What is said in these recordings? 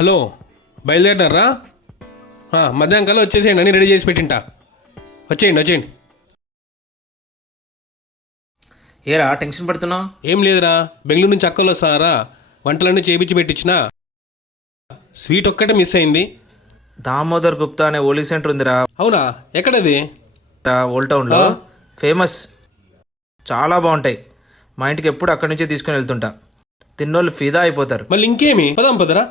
Hello, బయలుదేరినారా? మధ్యాహ్నం కల్లా వచ్చేసేయండి, అన్నీ రెడీ చేసి పెట్టింటా. వచ్చేయండి. ఏరా టెన్షన్ పడుతున్నావు? ఏం లేదురా, బెంగళూరు నుంచి అక్కలు వస్తారా, వంటలన్నీ చేపించి పెట్టించిన. స్వీట్ ఒక్కటే మిస్ అయింది. దామోదర్ గుప్తా అనే ఓలీ సెంటర్ ఉందిరా. అవునా? ఎక్కడది? ఓల్డ్ టౌన్లో ఫేమస్. చాలా బాగుంటాయి. మా ఇంటికి ఎప్పుడు అక్కడి నుంచే తీసుకుని వెళ్తుంటా. తిన్నోళ్ళు ఫిదా అయిపోతారు. మళ్ళీ ఇంకేమి, పదరా.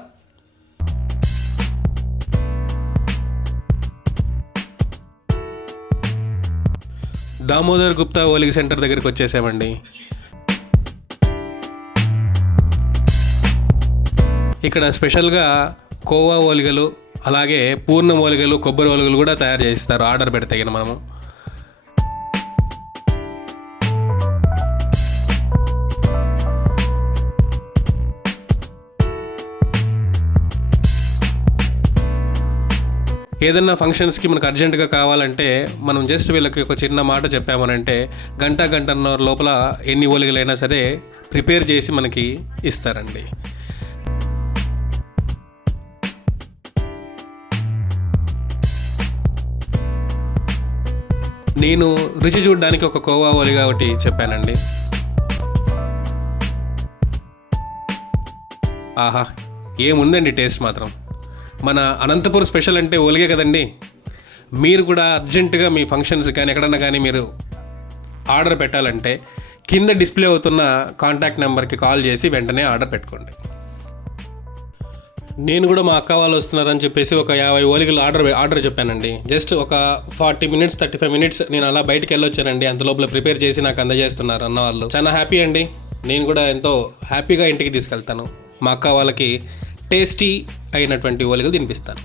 దామోదర్ గుప్తా ఓలీ సెంటర్ దగ్గరికి వచ్చేసామండి. ఇక్కడ స్పెషల్గా కోవా ఓలిగలు, అలాగే పూర్ణం ఓలిగలు, కొబ్బరి ఓలిగలు కూడా తయారు చేస్తారు ఆర్డర్ పెడితే కనుక మనము. ఏదన్నా ఫంక్షన్స్కి మనకు అర్జెంటుగా కావాలంటే మనం జస్ట్ వీళ్ళకి ఒక చిన్న మాట చెప్పామనంటే గంటన్నర లోపల ఎన్ని ఓలిగలైనా సరే ప్రిపేర్ చేసి మనకి ఇస్తారండి. నేను రుచి చూడడానికి ఒక కోవా ఓలిగా ఒకటి చెప్పానండి. ఆహా, ఏముందండి టేస్ట్ మాత్రం. మన అనంతపూర్ స్పెషల్ అంటే ఓలిగే కదండి. మీరు కూడా అర్జెంటుగా మీ ఫంక్షన్స్ కానీ ఎక్కడన్నా కానీ మీరు ఆర్డర్ పెట్టాలంటే కింద డిస్ప్లే అవుతున్న కాంటాక్ట్ నెంబర్కి కాల్ చేసి వెంటనే ఆర్డర్ పెట్టుకోండి. నేను కూడా మా అక్క వాళ్ళు వస్తున్నారని చెప్పేసి ఒక 50 ఓలిగలు ఆర్డర్ చెప్పానండి. జస్ట్ ఒక 40 మినిట్స్ 35 మినిట్స్ నేను అలా బయటకు వెళ్ళొచ్చానండి. అంత లోపల ప్రిపేర్ చేసి నాకు అందజేస్తున్నారు అన్న వాళ్ళు. చాలా హ్యాపీ అండి. నేను కూడా ఎంతో హ్యాపీగా ఇంటికి తీసుకెళ్తాను. మా అక్క వాళ్ళకి టేస్టీ అయినటువంటి ఓలిగలు తినిపిస్తాను.